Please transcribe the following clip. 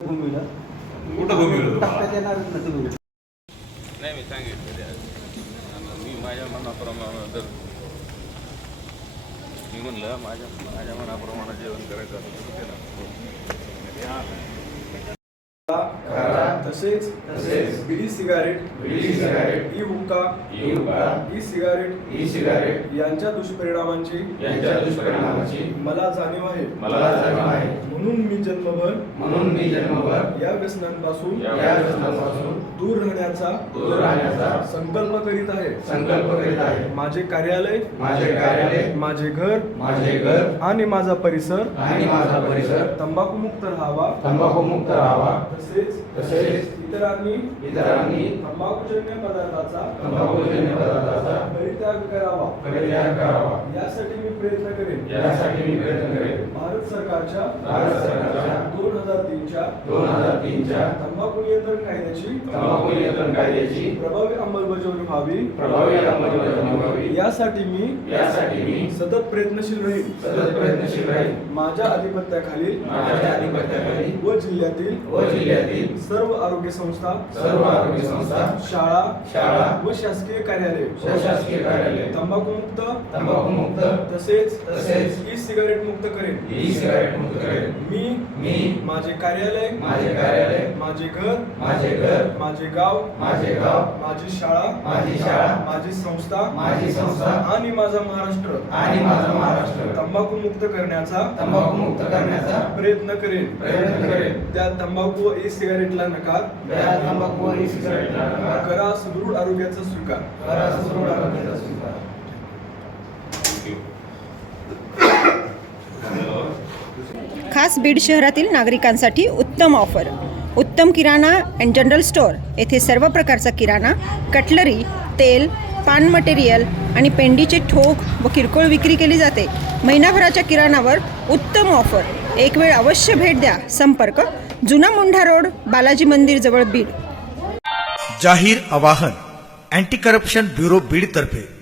भूमीला कुठं भूमीला ना नाही मी सांगितलं ते मी माझ्या मनाप्रमाणे तर मी म्हणलं माझ्या माझ्या मनाप्रमाणे जेवण करायचं असं तर केलं तसेच तसेच bidi cigarette bidi cigarette e हुक्का ई हुक्का ई सिगारेट ई सिगारेट यांच्या दुष्परिणामांची यांच्या दुष्परिणामाची मला जाणीव आहे. मला जाणीव आहे. म्हणून मी जन्मभर म्हणून मी जन्मभर या व्यसनांपासून या व्यसनापासून दूर राहण्याचा दूर राहण्याचा संकल्प करीत आहे. संकल्प करीत आहे. माझे कार्यालय माझे कार्यालय माझे घर माझे घर आणि माझा परिसर आणि माझा परिसर तंबाखूमुक्त राहावा. तंबाखूमुक्त राहावा. तसेच तसेच इतरांनी इतरांनी तंबाखूजन्य पदार्थाचा तंबाखूजन्य पदार्थाचा परित्याग करावा. परित्याग करावा. यासाठी मी प्रयत्न करेन. यासाठी मी प्रयत्न करेन. भारत सरकारच्या भारत सरकारच्या दोन हजार तीनच्या दोन हजार तीनच्या तंबाखू नियंत्रण कायद्याची तंबाखू नियंत्रण कायद्याची प्रभावी अंमलबजावणी व्हावी. प्रभावी अंमलबजावणी व्हावी. यासाठी मी यासाठी मी सतत प्रयत्नशील राहील सतत प्रयत्नशील राहील माझ्या अधिपत्याखालील माझ्या अधिपत्याखाली व जिल्ह्यातील व जिल्ह्यातील सर्व आरोग्य संस्था सर्व आरोग्य संस्था शाळा शाळा व शासकीय कार्यालय. शासकीय कार्यालय. तंबाखूमुक्त तंबाखूमुक्त तसेच तसेच ई सिगारेट मुक्त करेन. ई सिगारेट मुक्त करेन. मी मी माझे कार्यालय माझे कार्यालय माझे घर माझे घर माझे गाव माझे गाव माझी शाळा माझी शाळा माझी संस्था माझी संस्था आणि माझा महाराष्ट्र. आणि माझा महाराष्ट्र. तंबाखू मुक्त करण्याचा तंबाखू मुक्त करण्याचा प्रयत्न करेन. प्रयत्न करेन. त्या तंबाखू व ई सिगारेटला नकार त्या तंबाखू व ई सिगारेटला नकार करा सुदृढ आरोग्याचा स्वीकार. करा सुदृढ आरोग्याचा स्वीकार. खास बीड शहरातील नागरिकांसाठी उत्तम ऑफर. उत्तम किराणा अँड जनरल स्टोअर येथे सर्व प्रकारचा किराणा कटलरी तेल पान मटेरियल आणि पेंडीचे ठोक व किरकोळ विक्री केली जाते. महिनाभराच्या किराणावर उत्तम ऑफर. एक वेळ अवश्य भेट द्या. संपर्क जुना मुंढा रोड बालाजी मंदिर जवळ बीड. जाहीर आवाहन. Anti corruption bureau बीडतर्फे.